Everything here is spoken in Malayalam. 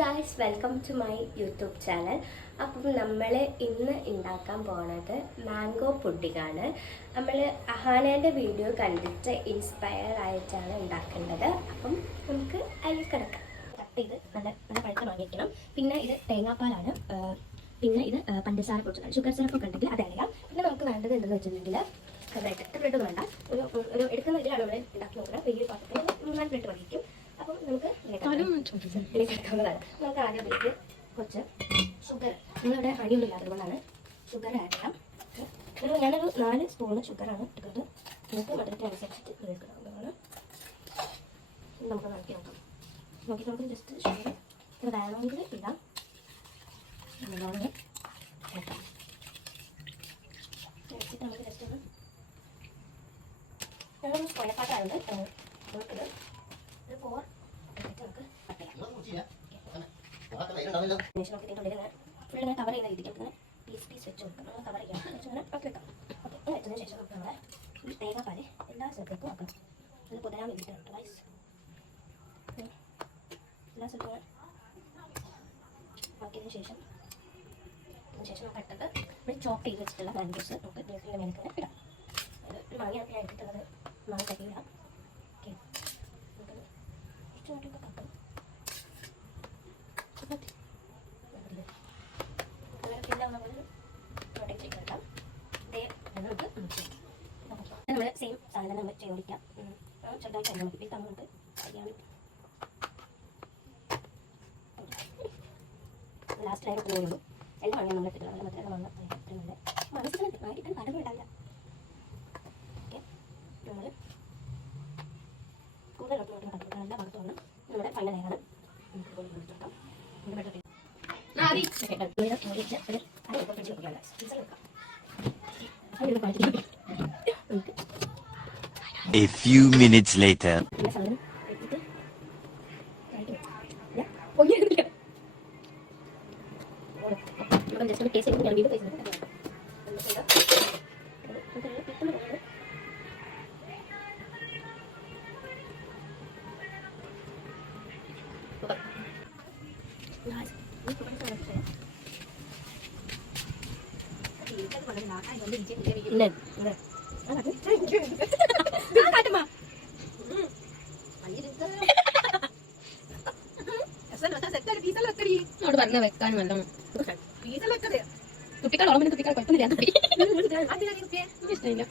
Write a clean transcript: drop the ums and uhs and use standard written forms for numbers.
Guys, welcome to my YouTube channel. അപ്പം നമ്മൾ ഇന്ന് ഉണ്ടാക്കാൻ പോണത് മാംഗോ പുഡിങ്ങാണ്. നമ്മൾ അഹാനേൻ്റെ വീഡിയോ കണ്ടിട്ട് ഇൻസ്പയർ ആയിട്ടാണ് ഉണ്ടാക്കേണ്ടത്. അപ്പം നമുക്ക് അതിൽ കിടക്കാം. കട്ട് ചെയ്ത് നല്ല പഴുത്ത വാങ്ങിക്കണം. പിന്നെ ഇത് തേങ്ങാപ്പാലാണ്. പിന്നെ ഇത് പഞ്ചസാര പൊടിച്ചതാണ്. ഷുഗർ സിറപ്പൊക്കെ ഉണ്ടെങ്കിൽ അത് അറിയാം. പിന്നെ നമുക്ക് വേണ്ടത് എന്തെന്ന് വെച്ചിട്ടുണ്ടെങ്കിൽ ബ്രെഡ് വേണ്ട, ഒരു എടുക്കുന്ന ഇതിലാണ് നമ്മൾ ഉണ്ടാക്കി നോക്കുന്നത്. വലിയ പാത്രത്തിൽ 3-4 ബ്രെഡ് വഹിക്കും. അപ്പം നമുക്ക് എടുക്കാവുന്നതാണ്. നമുക്ക് ആദ്യം അതിലേക്ക് കുറച്ച് ഷുഗർ, നമ്മളിവിടെ അടിയൊന്നും ഇല്ലാത്തത് കൊണ്ടാണ് ഷുഗർ ആഡ് ചെയ്യാം. ഞാനൊരു 4 സ്പൂണ് ഷുഗറാണ് എടുക്കുന്നത്. നമുക്ക് മധുരത്തിനനുസരിച്ചിട്ട് എടുക്കാവുന്നതാണ്. നമുക്ക് നോക്കി നമുക്ക് ജസ്റ്റ് ഷുഗർ ഇത് വേണമെങ്കിൽ ഇടാം. നല്ലോണം കേട്ടോ വെച്ചിട്ട് നമുക്ക് ജസ്റ്റ് ഒന്ന് ഞങ്ങളൊന്ന് സ്ക്വയർപ്പാട്ടാണ് നമുക്കിത് ഒരു 4 എടുത്തിട്ട് നമുക്ക് കട്ട് ചെയ്യാം. ഫുൾ ഇങ്ങനെ കവർ ചെയ്യുന്ന രീതിക്ക് നമുക്ക് പീസ് വെച്ച് കൊടുക്കാം. നമ്മൾ കവർ ചെയ്യാം ഇങ്ങനെ വെക്കാം. ഓക്കെ, ഇങ്ങനെ വെച്ചതിന് ശേഷം നമുക്ക് നമ്മളെ തേങ്ങാപ്പാൽ എല്ലാ സ്ഥലത്തേക്കും ആക്കാം. അത് പൊതരാൻ വേണ്ടിയിട്ടാണ് റൈസ്. എല്ലാ സ്ഥലത്തും ആക്കിയതിന് ശേഷം നമുക്ക് അടുത്തത് നമ്മൾ ചോപ്പ് ചെയ്ത് വെച്ചിട്ടുള്ള മാംഗോസ് നമുക്ക് ഗ്യാസിൻ്റെ മേലേക്ക് ഇടാം. ഒരു മാങ്ങയാണ് ഞാൻ എടുത്തിട്ടുള്ളത്. മാങ്ങ കട്ടി ഇടാം. ഓക്കെ, നമുക്ക് ചൂടൊക്കെ കട്ടും. നമ്മൾ സെയിം സാധനം നമ്മൾ ചെയ്തോളിക്കാം. ചെറുതായിട്ട് അറിയാൻ മതി. നമുക്ക് ചെയ്യാൻ ലാസ്റ്റ് ലൈൻ പോകുള്ളൂ. എല്ലാം വാങ്ങാൻ നമ്മൾ എടുത്തിട്ടുള്ള മറ്റേ വാങ്ങാൻ മനസ്സിലാക്കി വാങ്ങിയിട്ട് കടന്നു വിടാല്ല. ഓക്കെ, നമ്മൾ കൂടുതൽ കടന്നു എല്ലാ ഭാഗത്തുമാണ് നമ്മുടെ പല ലെയറാണ്. A few minutes later. പറഞ്ഞ വെക്കാൻ നല്ല കുട്ടിക്കാൾ ഓർമ്മ കുട്ടിക്കാൾ കുഴപ്പമില്ല. ഇഷ്ടമില്ല.